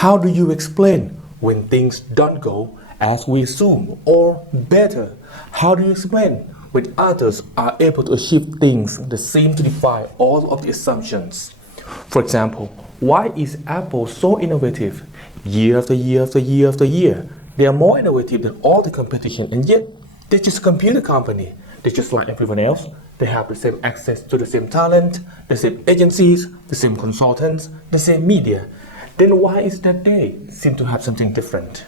How do you explain when things don't go as we assume, or better, how do you explain when others are able to achieve things that seem to defy all of the assumptions? For example, why is Apple so innovative? Year after year after year after year, they are more innovative than all the competition, and yet they're just a computer company. They're just like everyone else. They have the same access to the same talent, the same agencies, the same consultants, the same media. Then why is that they seem to have something different?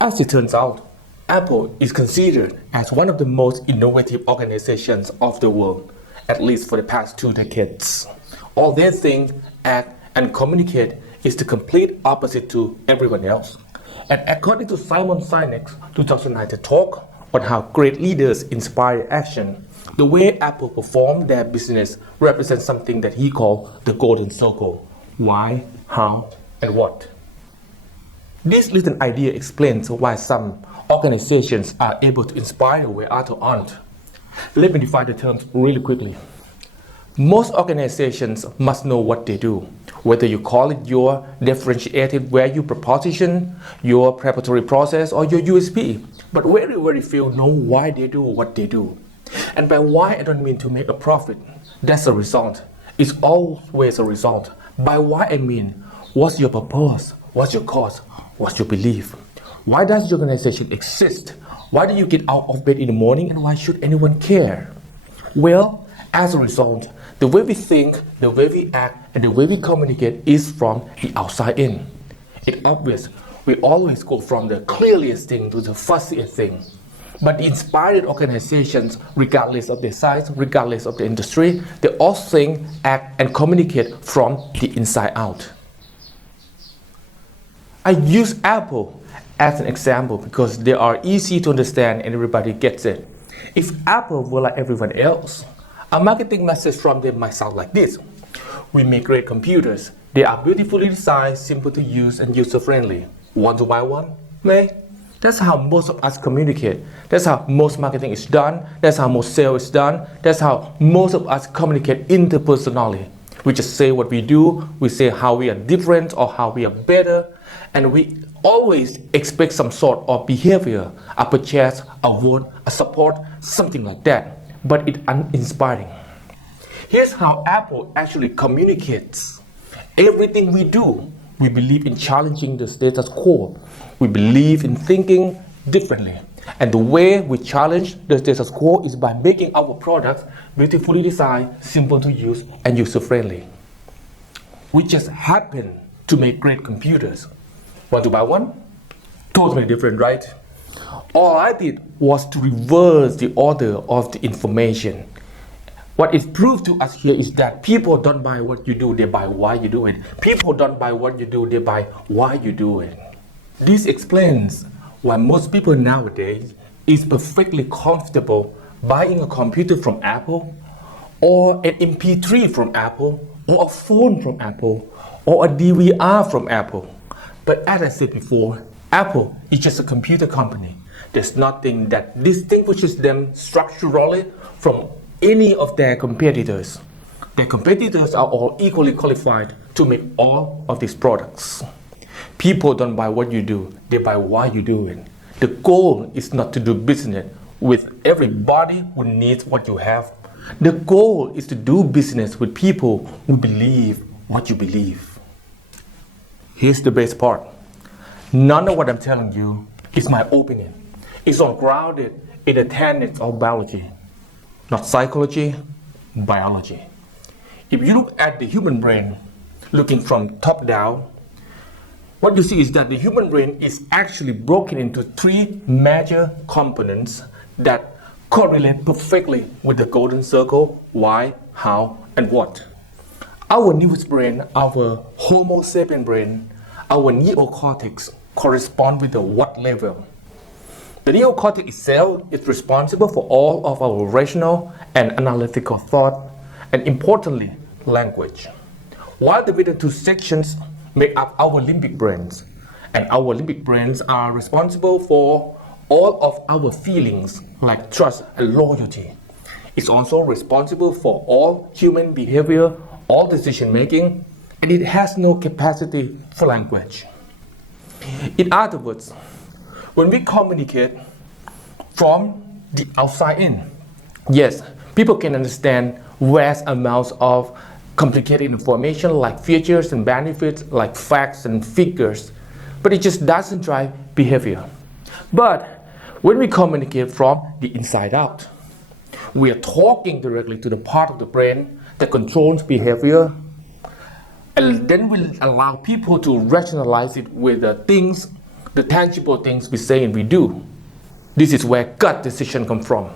As it turns out, Apple is considered as one of the most innovative organizations of the world, at least for the past 2 decades. All they think, act, and communicate is the complete opposite to everyone else. And according to Simon Sinek's 2019 talk on how great leaders inspire action, the way Apple perform their business represents something that he called the golden circle. Why, how, and what? This little idea explains why some organizations are able to inspire where others aren't. Let me define the terms really quickly. Most organizations must know what they do, whether you call it your differentiated value proposition, your preparatory process, or your USP. But very few know why they do what they do. And by why, I don't mean to make a profit. That's a result. It's always a result. By why, I mean, what's your purpose? What's your cause? What's your belief? Why does your organization exist? Why do you get out of bed in the morning, and why should anyone care? Well, as a result, the way we think, the way we act, and the way we communicate is from the outside in. It's obvious, we always go from the clearest thing to the fussiest thing. But the inspired organizations, regardless of their size, regardless of the industry, they all think, act, and communicate from the inside out. I use Apple as an example because they are easy to understand and everybody gets it. If Apple were like everyone else, a marketing message from them might sound like this. We make great computers. They are beautifully designed, simple to use, and user-friendly. Want to buy one? May? That's how most of us communicate. That's how most marketing is done. That's how most sales is done. That's how most of us communicate interpersonally. We just say what we do, we say how we are different or how we are better, and we always expect some sort of behavior, a purchase, a vote, a support, something like that. But it's uninspiring. Here's how Apple actually communicates. Everything we do, we believe in challenging the status quo. We believe in thinking differently. And the way we challenge the status quo is by making our products beautifully designed, simple to use, and user-friendly. We just happen to make great computers. Want to buy one? Totally different, right? All I did was to reverse the order of the information. What it proved to us here is that people don't buy what you do, they buy why you do it. People don't buy what you do, they buy why you do it. This explains why most people nowadays is perfectly comfortable buying a computer from Apple, or an MP3 from Apple, or a phone from Apple, or a DVR from Apple. But as I said before, Apple is just a computer company. There's nothing that distinguishes them structurally from any of their competitors. Their competitors are all equally qualified to make all of these products. People don't buy what you do, they buy why you do it. The goal is not to do business with everybody who needs what you have. The goal is to do business with people who believe what you believe. Here's the best part. None of what I'm telling you is my opinion. It's all grounded in the tenets of biology, not psychology, biology. If you look at the human brain, looking from top down, what you see is that the human brain is actually broken into 3 major components that correlate perfectly with the golden circle: why, how, and what. Our newest brain, our Homo sapien brain, our neocortex correspond with the what level. The neocortex itself is responsible for all of our rational and analytical thought, and importantly, language. While the middle 2 sections make up our limbic brains, and our limbic brains are responsible for all of our feelings like trust and loyalty. It's also responsible for all human behavior, all decision making, and it has no capacity for language. In other words, when we communicate from the outside in, yes, people can understand vast amounts of complicated information like features and benefits, like facts and figures, but it just doesn't drive behavior. But when we communicate from the inside out, we are talking directly to the part of the brain that controls behavior, and then we'll allow people to rationalize it with the things, the tangible things we say and we do. This is where gut decision comes from.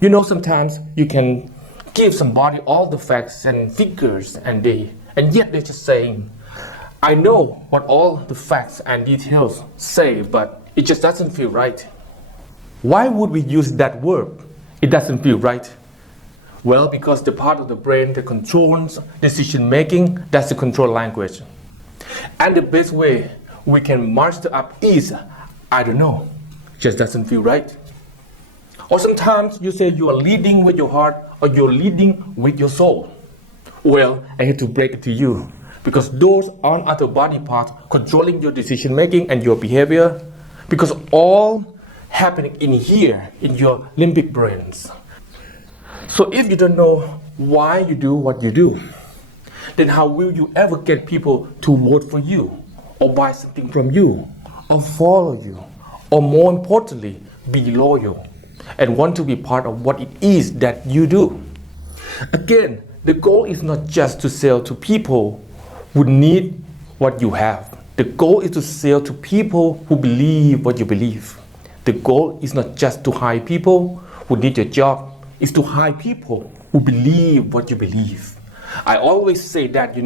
You know, sometimes you can give somebody all the facts and figures and yet they're just saying, I know what all the facts and details say, but it just doesn't feel right. Why would we use that word? It doesn't feel right. Well, because the part of the brain that controls decision making, that's the control language. And the best way we can master up is, I don't know, just doesn't feel right. Or sometimes you say you are leading with your heart or you're leading with your soul. Well, I have to break it to you, because those aren't other body parts controlling your decision making and your behavior, because all happening in here, in your limbic brains. So if you don't know why you do what you do, then how will you ever get people to vote for you, or buy something from you, or follow you, or more importantly, be loyal and want to be part of what it is that you do? Again, the goal is not just to sell to people who need what you have. The goal is to sell to people who believe what you believe. The goal is not just to hire people who need your job, it's to hire people who believe what you believe. I always say that,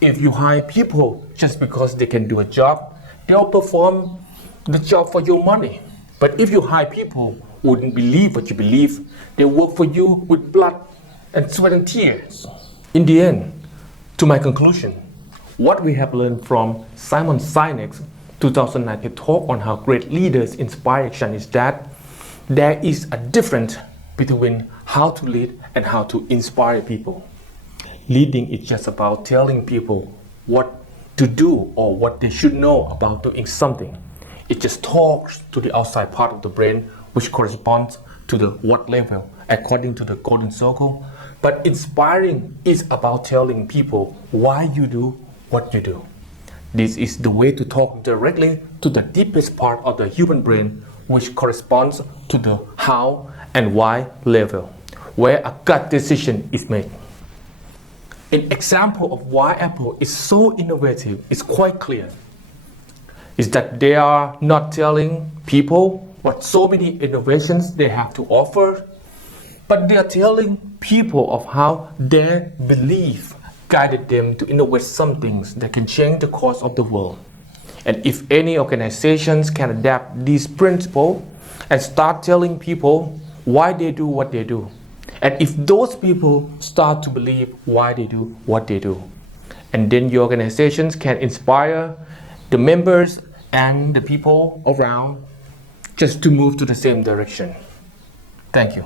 if you hire people just because they can do a job, they'll perform the job for your money. But if you hire people who wouldn't believe what you believe, they work for you with blood and sweat and tears. In the end, to my conclusion, what we have learned from Simon Sinek's 2019 talk on how great leaders inspire action is that there is a difference between how to lead and how to inspire people. Leading is just about telling people what to do or what they should know about doing something. It just talks to the outside part of the brain, which corresponds to the what level according to the golden circle. But inspiring is about telling people why you do what you do. This is the way to talk directly to the deepest part of the human brain, which corresponds to the how and why level, where a gut decision is made. An example of why Apple is so innovative is quite clear. Is that they are not telling people what so many innovations they have to offer, but they are telling people of how their belief guided them to innovate some things that can change the course of the world. And if any organizations can adapt this principle and start telling people why they do what they do, and if those people start to believe why they do what they do, and then your organizations can inspire the members and the people around just to move to the same direction. Thank you.